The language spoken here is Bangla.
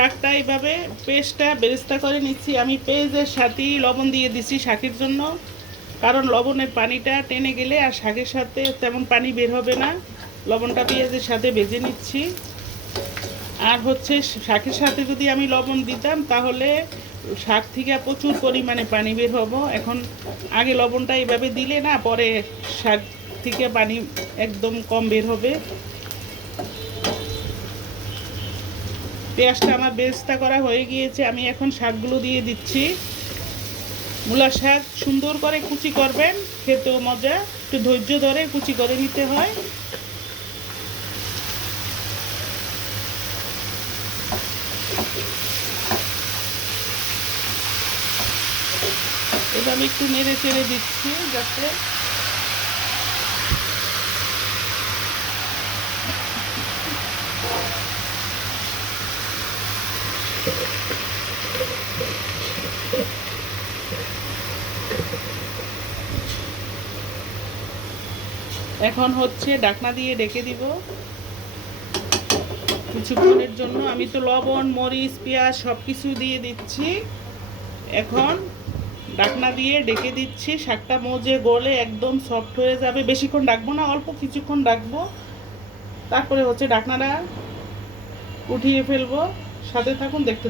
শাকটা এইভাবে পেস্টটা বেরেস্তা করে নিচ্ছি। আমি পেঁয়াজের সাথেই লবণ দিয়ে দিচ্ছি শাকের জন্য, কারণ লবণের পানিটা টেনে গেলে আর শাকের সাথে তেমন পানি বের হবে না। লবণটা পেঁয়াজের সাথে ভেজে নিচ্ছি। আর হচ্ছে শাকের সাথে যদি আমি লবণ দিতাম তাহলে শাক থেকে প্রচুর পরিমাণে পানি বের হবো। এখন আগে লবণটা এইভাবে দিলে না, পরে শাক থেকে পানি একদম কম বের হবে। পেঁয়াজটা আমার বেরেস্তা করা হয়ে গিয়েছে, আমি এখন শাকগুলো দিয়ে দিচ্ছি। মূলা শাক সুন্দর করে কুচি করবেন, খেতেও মজা। একটু ধৈর্য ধরে কুচি করে নিতে হয়। এবার আমি একটু নেড়ে চেড়ে দিচ্ছি যাতে এখন হচ্ছে ঢাকনা দিয়ে ঢেকে দিব কিছুক্ষণের জন্য। আমি তো লবণ মরিচ পেঁয়াজ সব কিছু দিয়ে দিচ্ছি। এখন ঢাকনা দিয়ে ঢেকে দিচ্ছি। শাকটা মজে গলে একদম সফট হয়ে যাবে। বেশিক্ষণ ডাকবো না, অল্প কিছুক্ষণ ডাকবো, তারপরে হচ্ছে ঢাকনাটা উঠিয়ে ফেলবো। সাথে থাকুন, দেখতে